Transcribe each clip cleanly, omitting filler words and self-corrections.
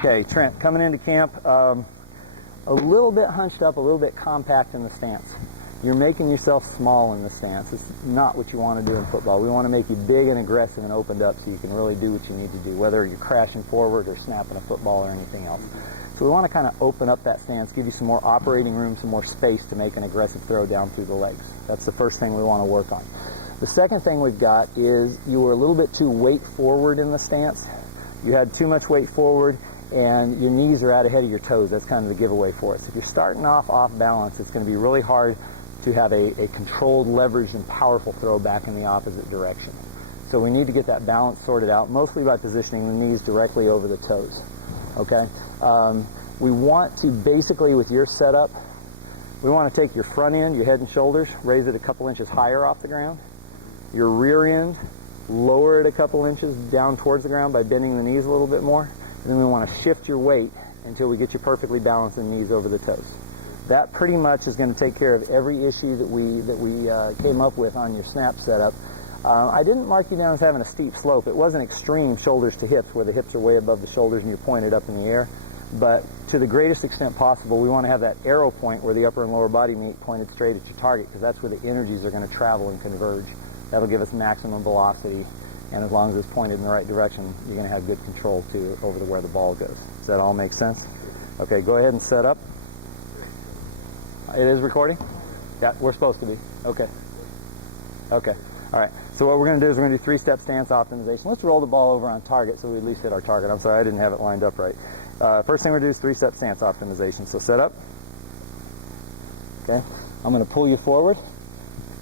Okay, Trent, coming into camp, a little bit hunched up, a little bit compact in the stance. You're making yourself small in the stance. It's not what you want to do in football. We want to make you big and aggressive and opened up so you can really do what you need to do, whether you're crashing forward or snapping a football or anything else. So we want to kind of open up that stance, give you some more operating room, some more space to make an aggressive throw down through the legs. That's the first thing we want to work on. The second thing we've got is you were a little bit too weight forward in the stance. You had too much weight forward and your knees are out ahead of your toes. That's kind of the giveaway for us. If you're starting off balance, it's going to be really hard to have a controlled, leveraged, and powerful throw back in the opposite direction. So we need to get that balance sorted out, mostly by positioning the knees directly over the toes. Okay? We want to basically, with your setup, we want to take your front end, your head and shoulders, raise it a couple inches higher off the ground. Your rear end, lower it a couple inches down towards the ground by bending the knees a little bit more. And then we want to shift your weight until we get you perfectly balanced in knees over the toes. That pretty much is going to take care of every issue that we came up with on your snap setup. I didn't mark you down as having a steep slope. It wasn't extreme shoulders to hips, where the hips are way above the shoulders and you're pointed up in the air. But to the greatest extent possible, we want to have that arrow point where the upper and lower body meet pointed straight at your target, because that's where the energies are going to travel and converge. That'll give us maximum velocity, and as long as it's pointed in the right direction, you're going to have good control too over where the ball goes. Does that all make sense? Okay, go ahead and set up. It is recording? Yeah, we're supposed to be. Okay. Okay. All right. So what we're going to do is we're going to do three-step stance optimization. Let's roll the ball over on target so we at least hit our target. I'm sorry, I didn't have it lined up right. First thing we're going to do is three-step stance optimization. So set up. Okay. I'm going to pull you forward.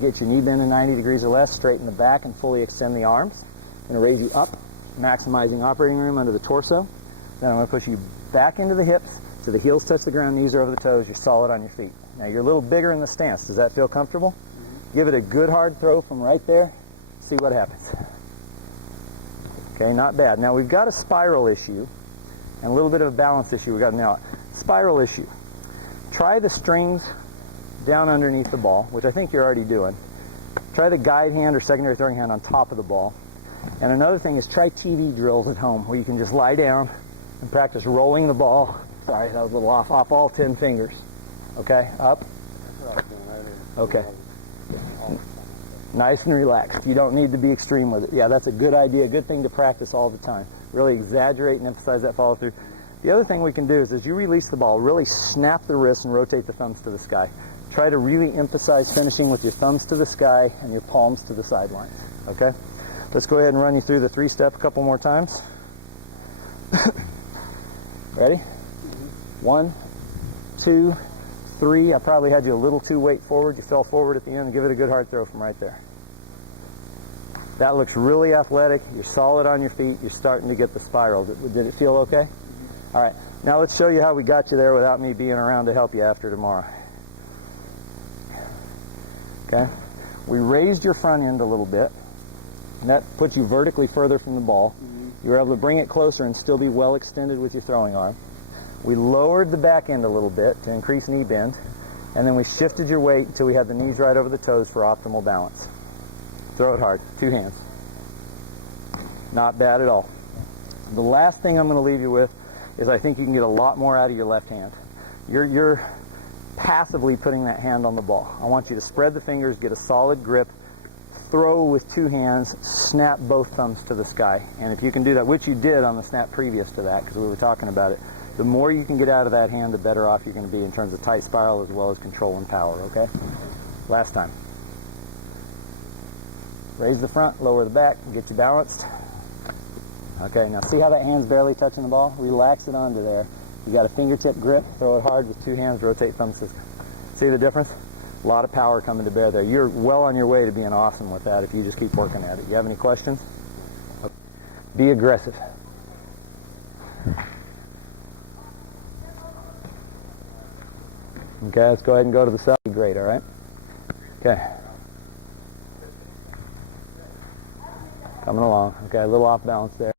Get your knee bending 90 degrees or less, straighten the back and fully extend the arms. I'm going to raise you up, maximizing operating room under the torso. Then I'm going to push you back into the hips so the heels touch the ground, knees are over the toes, you're solid on your feet. Now you're a little bigger in the stance. Does that feel comfortable? Give it a good hard throw from right there. See what happens. Okay, not bad. Now we've got a spiral issue and a little bit of a balance issue we've got now. Spiral issue. Try the strings down underneath the ball, which I think you're already doing. Try the guide hand or secondary throwing hand on top of the ball. And another thing is try TV drills at home where you can just lie down and practice rolling the ball. Sorry, that was a little off all 10 fingers. Okay, up. Okay. Nice and relaxed. You don't need to be extreme with it. Yeah, that's a good idea, good thing to practice all the time. Really exaggerate and emphasize that follow through. The other thing we can do is as you release the ball, really snap the wrist and rotate the thumbs to the sky. Try to really emphasize finishing with your thumbs to the sky and your palms to the sidelines. Okay? Let's go ahead and run you through the three-step a couple more times. Ready? 1, 2, 3. I probably had you a little too weight forward. You fell forward at the end. Give it a good hard throw from right there. That looks really athletic. You're solid on your feet. You're starting to get the spiral. Did it feel okay? All right. Now let's show you how we got you there without me being around to help you after tomorrow. Okay? We raised your front end a little bit. And that puts you vertically further from the ball. You were able to bring it closer and still be well extended with your throwing arm. We lowered the back end a little bit to increase knee bend, and then we shifted your weight until we had the knees right over the toes for optimal balance. Throw it hard, 2 hands. Not bad at all. The last thing I'm going to leave you with is I think you can get a lot more out of your left hand. You're passively putting that hand on the ball. I want you to spread the fingers, get a solid grip, throw with 2 hands, snap both thumbs to the sky. And if you can do that, which you did on the snap previous to that because we were talking about it, the more you can get out of that hand, the better off you're going to be in terms of tight spiral as well as control and power, okay? Last time. Raise the front, lower the back, and get you balanced. Okay, now see how that hand's barely touching the ball? Relax it onto there. You got a fingertip grip, throw it hard with 2 hands, rotate thumbs. See the difference? A lot of power coming to bear there. You're well on your way to being awesome with that if you just keep working at it. You have any questions? Okay. Be aggressive. Okay, let's go ahead and go to the side. Great, all right? Okay. Coming along. Okay, a little off balance there.